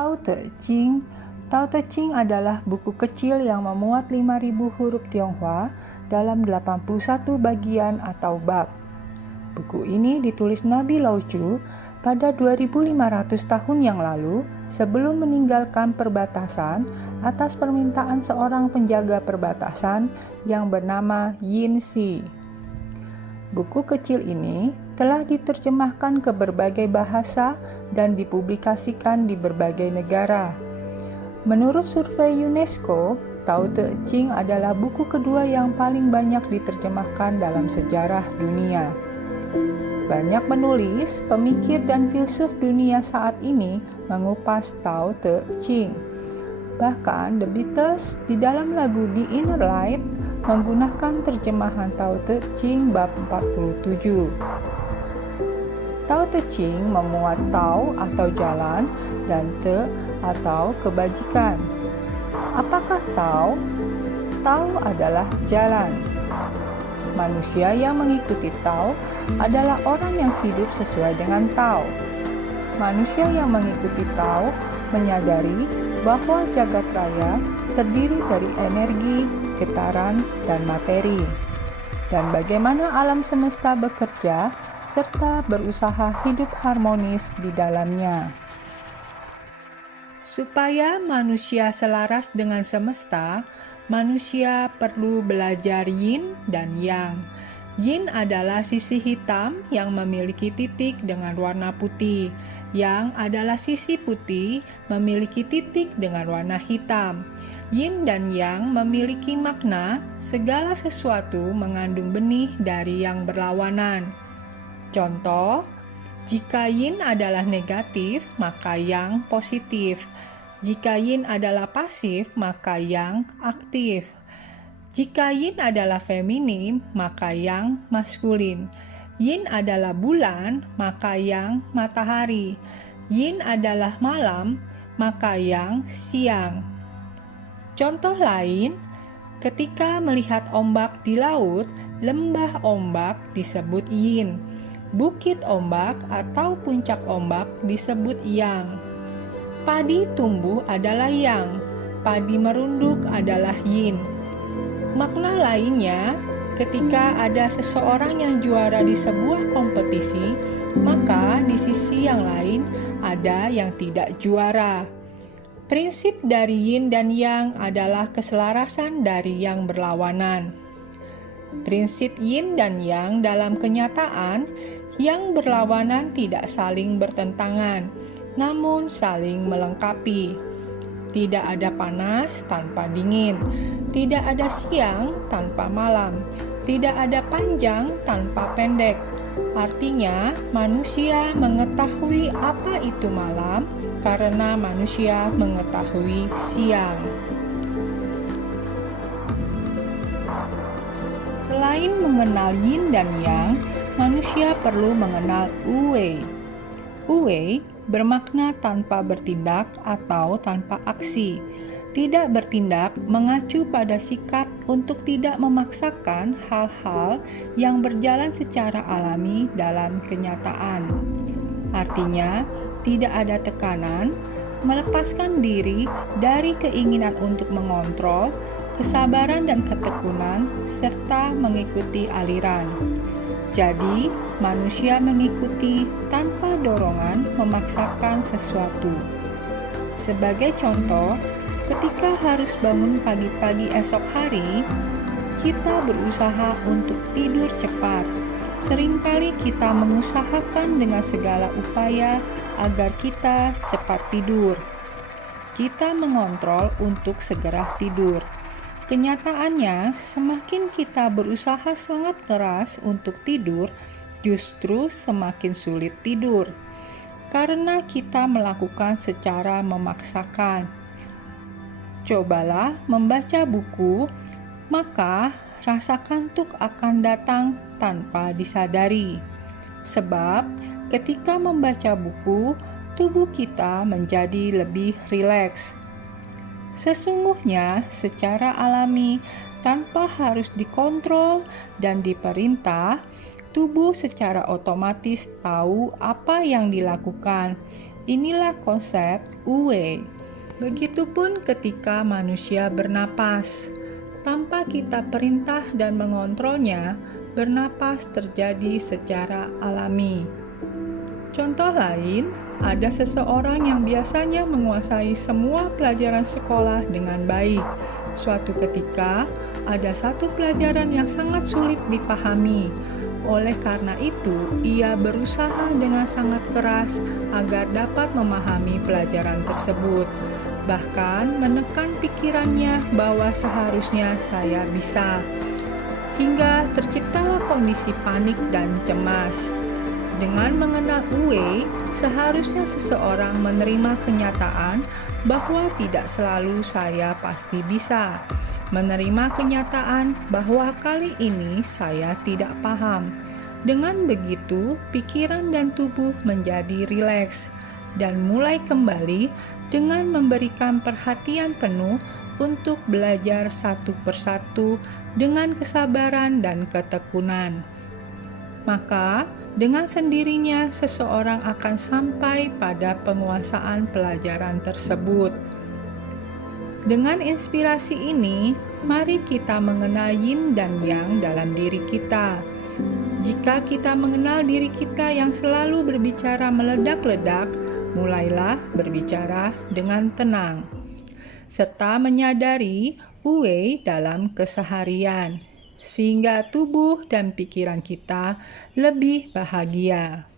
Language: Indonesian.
Tao Te Ching. Tao Te Ching adalah buku kecil yang memuat 5.000 huruf Tionghoa dalam 81 bagian atau bab. Buku ini ditulis Nabi Lao Tzu pada 2.500 tahun yang lalu sebelum meninggalkan perbatasan atas permintaan seorang penjaga perbatasan yang bernama Yin Xi. Buku kecil ini telah diterjemahkan ke berbagai bahasa dan dipublikasikan di berbagai negara. Menurut survei UNESCO, Tao Te Ching adalah buku kedua yang paling banyak diterjemahkan dalam sejarah dunia. Banyak penulis, pemikir, dan filsuf dunia saat ini mengupas Tao Te Ching. Bahkan The Beatles di dalam lagu The Inner Light menggunakan terjemahan Tao Te Ching bab 47. Tao Te Ching memuat Tao atau jalan dan Te atau kebajikan. Apakah Tao? Tao adalah jalan. Manusia yang mengikuti Tao adalah orang yang hidup sesuai dengan Tao. Manusia yang mengikuti Tao menyadari bahwa jagat raya terdiri dari energi, getaran, dan materi, dan bagaimana alam semesta bekerja serta berusaha hidup harmonis di dalamnya. Supaya manusia selaras dengan semesta, manusia perlu belajar yin dan yang. Yin adalah sisi hitam yang memiliki titik dengan warna putih. Yang adalah sisi putih memiliki titik dengan warna hitam. Yin dan yang memiliki makna segala sesuatu mengandung benih dari yang berlawanan. Contoh, jika yin adalah negatif, maka yang positif. Jika yin adalah pasif, maka yang aktif. Jika yin adalah feminim, maka yang maskulin. Yin adalah bulan, maka yang matahari. Yin adalah malam, maka yang siang. Contoh lain, ketika melihat ombak di laut, lembah ombak disebut yin. Bukit ombak atau puncak ombak disebut yang. Padi tumbuh adalah yang. Padi merunduk adalah yin. Makna lainnya, ketika ada seseorang yang juara di sebuah kompetisi, maka di sisi yang lain ada yang tidak juara. Prinsip dari yin dan yang adalah keselarasan dari yang berlawanan. Prinsip yin dan yang dalam kenyataan, yang berlawanan tidak saling bertentangan, namun saling melengkapi. Tidak ada panas tanpa dingin, tidak ada siang tanpa malam, tidak ada panjang tanpa pendek. Artinya, manusia mengetahui apa itu malam karena manusia mengetahui siang. Selain mengenal yin dan yang, manusia perlu mengenal wu-wei. Wu-wei bermakna tanpa bertindak atau tanpa aksi. Tidak bertindak mengacu pada sikap untuk tidak memaksakan hal-hal yang berjalan secara alami dalam kenyataan. Artinya, tidak ada tekanan, melepaskan diri dari keinginan untuk mengontrol, kesabaran dan ketekunan, serta mengikuti aliran. Jadi, manusia mengikuti tanpa dorongan memaksakan sesuatu. Sebagai contoh, ketika harus bangun pagi-pagi esok hari, kita berusaha untuk tidur cepat. Seringkali kita mengusahakan dengan segala upaya agar kita cepat tidur. Kita mengontrol untuk segera tidur. Kenyataannya, semakin kita berusaha sangat keras untuk tidur, justru semakin sulit tidur. Karena kita melakukan secara memaksakan. Cobalah membaca buku, maka rasa kantuk akan datang tanpa disadari. Sebab ketika membaca buku, tubuh kita menjadi lebih rileks. Sesungguhnya secara alami, tanpa harus dikontrol dan diperintah, tubuh secara otomatis tahu apa yang dilakukan. Inilah konsep Wu Wei. Begitupun ketika manusia bernapas. Tanpa kita perintah dan mengontrolnya, bernapas terjadi secara alami. Contoh lain, ada seseorang yang biasanya menguasai semua pelajaran sekolah dengan baik. Suatu ketika, ada satu pelajaran yang sangat sulit dipahami. Oleh karena itu, ia berusaha dengan sangat keras agar dapat memahami pelajaran tersebut. Bahkan menekan pikirannya bahwa seharusnya saya bisa. Hingga terciptalah kondisi panik dan cemas. Dengan mengenal Wu Wei, seharusnya seseorang menerima kenyataan bahwa tidak selalu saya pasti bisa. Menerima kenyataan bahwa kali ini saya tidak paham. Dengan begitu, pikiran dan tubuh menjadi rileks dan mulai kembali dengan memberikan perhatian penuh untuk belajar satu persatu dengan kesabaran dan ketekunan. Maka, dengan sendirinya seseorang akan sampai pada penguasaan pelajaran tersebut. Dengan inspirasi ini, mari kita mengenal yin dan yang dalam diri kita. Jika kita mengenal diri kita yang selalu berbicara meledak-ledak, mulailah berbicara dengan tenang, serta menyadari Wu Wei dalam keseharian, sehingga tubuh dan pikiran kita lebih bahagia.